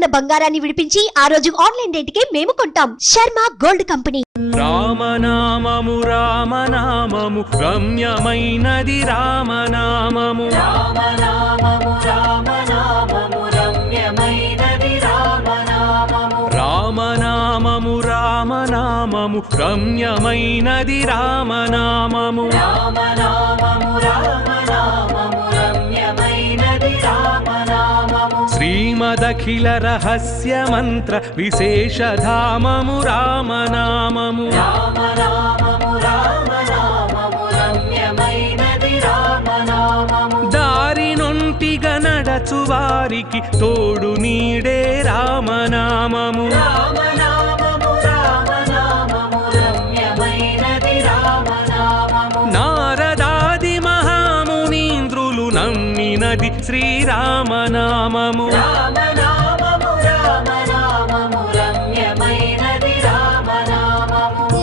ఉన్న బంగారాన్ని విడిపించి ఆ రోజు ఆన్లైన్ రేటుకే మేము కొంటాం. Sharma gold company. రామనామము రామనామము రమ్యమైనది రామనామము. రామనామము రామనామము రమ్యమైనది రామనామము. రామనామము రామనామము రమ్యమైనది రామనామము. రామనామము రామనామము రమ్యమైనది రామనామము. శ్రీమదఖిల రహస్య మంత్ర విశేషధామము రామనామము. రామనామము రామనామము రమ్యమైనది రామనామము. దారి నొంటిగా నడచు వారికి తోడు నీడే రామనామము. రామనామము రామనామము రమ్యమైనది రామనామము. నారదాది మహామునీంద్రులు నమ్మినది శ్రీరామనామము. రామనామము రామనామము రమ్యమైనది రామనామము.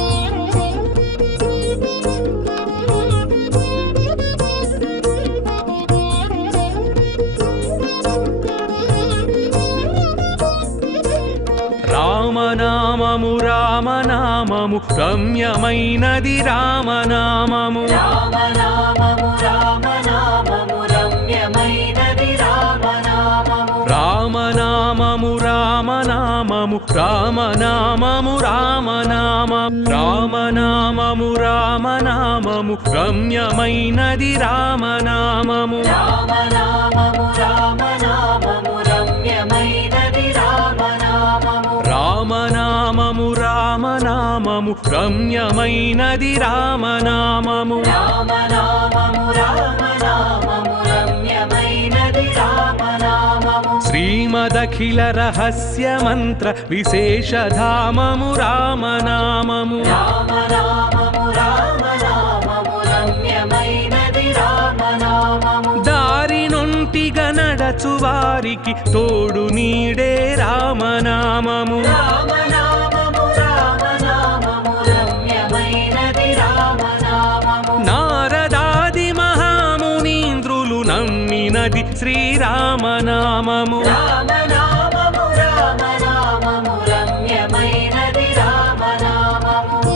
రామనామము రామనామము రమ్యమైనది రామనామము. రామనామము రామనామము రమ్యమైనది రామనామము. రామనామము రామనామము రామనామము రామనామము. రామనామము రామనామము రమ్యమైనది రామనామము. రామనామము రామనామము రమ్యమైనది రామనామము. రామనామము రామనామము రమ్యమైనది రామనామము. రామనామము రామనామము రమ్యమైనది రామనామము. శ్రీమదఖిల రహస్య మంత్ర విశేషధామము రామనామము. రామనామము రామనామము రమ్యమైనది రామనామము. దారి నొంటిగా నడచు వారికి తోడు నీడే రామనామము. రామనామము రామనామము రమ్యమైనది రామనామము. నారదాది మహామునీంద్రులు నమ్మినది శ్రీరామనామము. రామనామము రామనామము రమ్యమైనది రామనామము.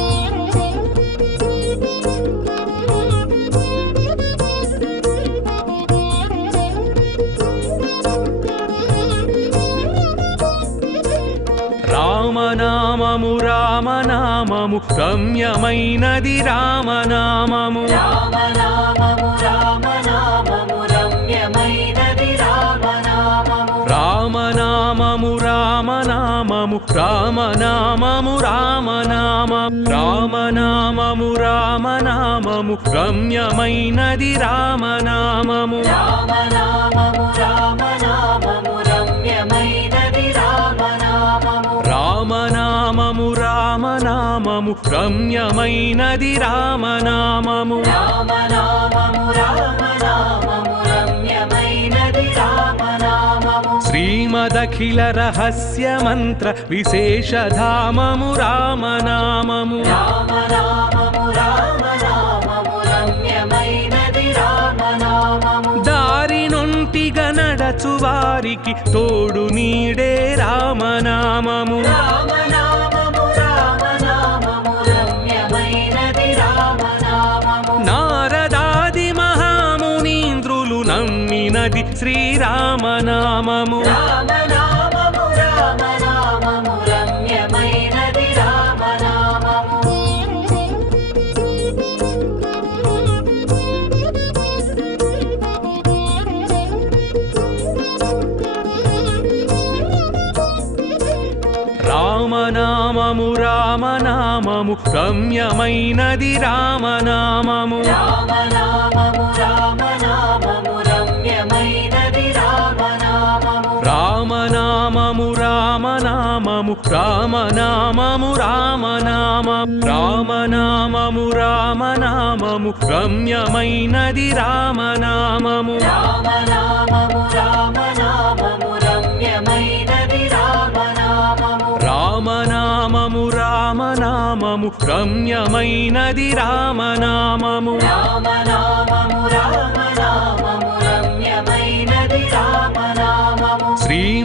రామనామము రామనామము రమ్యమైనది రామనామము. రామనామము రామనామము రమ్యమైనది రామనామము. రామనామము రామనామము రామనామము రామనామము. రామనామము రామనామము రమ్యమైనది రామనామము. రామనామము రామనామము రమ్యమైనది రామనామము. రామనామము రామనామము రమ్యమైనది రామనామము. రామనామము రామనామము రమ్యమైనది రామనామము. శ్రీమదఖిల రహస్య మంత్ర విశేషధామము రామనామము. రామనామము రామనామము రమ్యమైనది రామనామము. దారి నొంటిగా నడచు వారికి తోడు నీడే రామనామము. రామనామము రామనామము రమ్యమైనది రామనామము. నారదాది మహామునీంద్రులు నమ్మినది శ్రీరామనామము. రామనామము రామనామము రమ్యమైనది రామనామము. రామనామము రామనామము రమ్యమైనది రామనామము. రామనామము రామనామము రమ్యమైనది రామనామము. రామనామము రామనామము రామనామము రామనామము. రామనామము రామనామము రమ్యమైనది రామనామము. రామనామము రామనామము రమ్యమైనది రామనామము. రామనామము రామనామము రమ్యమైనది రామనామము. రామనామము రామనామము రమ్యమైనది రామనామము.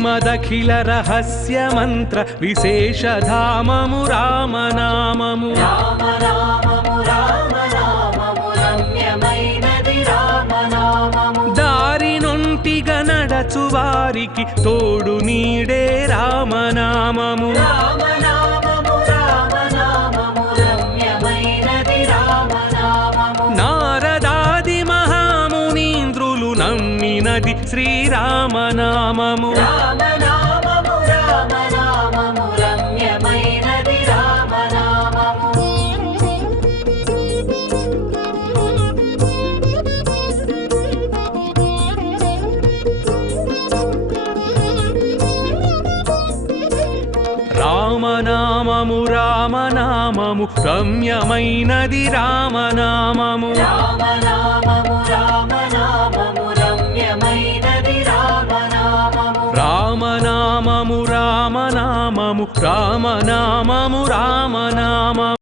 శ్రీమదఖిల రహస్య మంత్ర విశేషధామము రామనామము రామనామము రామనామము రమ్యమైనది రామనామము దారి నొంటిగా నడచు వారికి తోడు నీడే రామనామము రామనామము రామనామము రమ్యమైనది రామనామము నారదాది మహామునీంద్రులు నమ్మినది శ్రీరామనామము రామనామము రామనామము రమ్యమైనది రామనామము రామనామము రామనామము రమ్యమైనది రామనామము రామనామము రామనామము రమ్యమైనది రామనామము రామనామము రామనామము రామనామము రామనామము